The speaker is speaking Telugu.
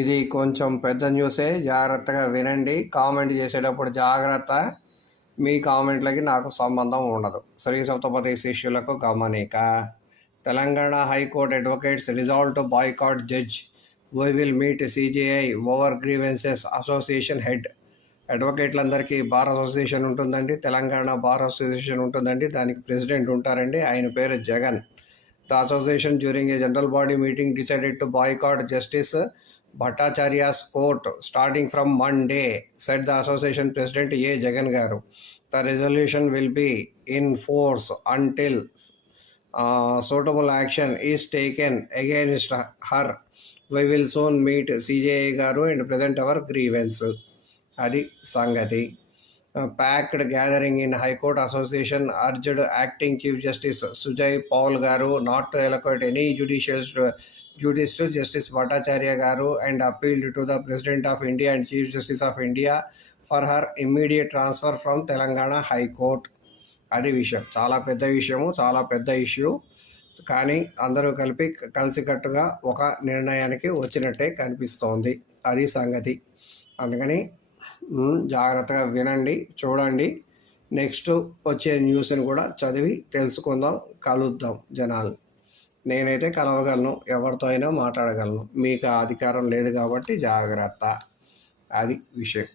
ఇది కొంచెం పెద్ద న్యూసే, జాగ్రత్తగా వినండి. కామెంట్ చేసేటప్పుడు జాగ్రత్త. మీ కామెంట్లకి నాకు సంబంధం ఉండదు. శ్రీ సప్తపది శిష్యులకు గమనిక. Telangana high court advocates resolve to boycott judge. We will meet CJI over grievances association head. అడ్వకేట్లందరికీ బార్ అసోసియేషన్ ఉంటుందండి, తెలంగాణ బార్ అసోసియేషన్ ఉంటుందండి. దానికి ప్రెసిడెంట్ ఉంటారండి, ఆయన పేరు Jagan. The association during a general body meeting decided to boycott Justice Bhattacharya's court starting from Monday, said the association president A. Jagan Garu. The resolution will be in force until suitable action is taken against her. We will soon meet CJA Garu and present our grievance. Adi Sangati. Packed gathering in High Court Association urged Acting Chief Justice Sujay Paul Garu not to allocate any duties to Justice Bhattacharya Garu and appealed to the President of India and Chief Justice of India for her immediate transfer from Telangana High Court. అది విషయం, చాలా పెద్ద విషయము, చాలా పెద్ద ఇష్యూ. కానీ అందరూ కలిసికట్టుగా ఒక నిర్ణయానికి వచ్చినట్టే కనిపిస్తోంది. అది సంగతి. అందుకని జాగ్రత్తగా వినండి, చూడండి. నెక్స్ట్ వచ్చే న్యూస్ని కూడా చదివి తెలుసుకుందాం, కలుద్దాం జనాలు. నేనైతే కలవగలను, ఎవరితో అయినా మాట్లాడగలను. మీకు ఆ అధికారం లేదు కాబట్టి జాగ్రత్త. అది విషయం.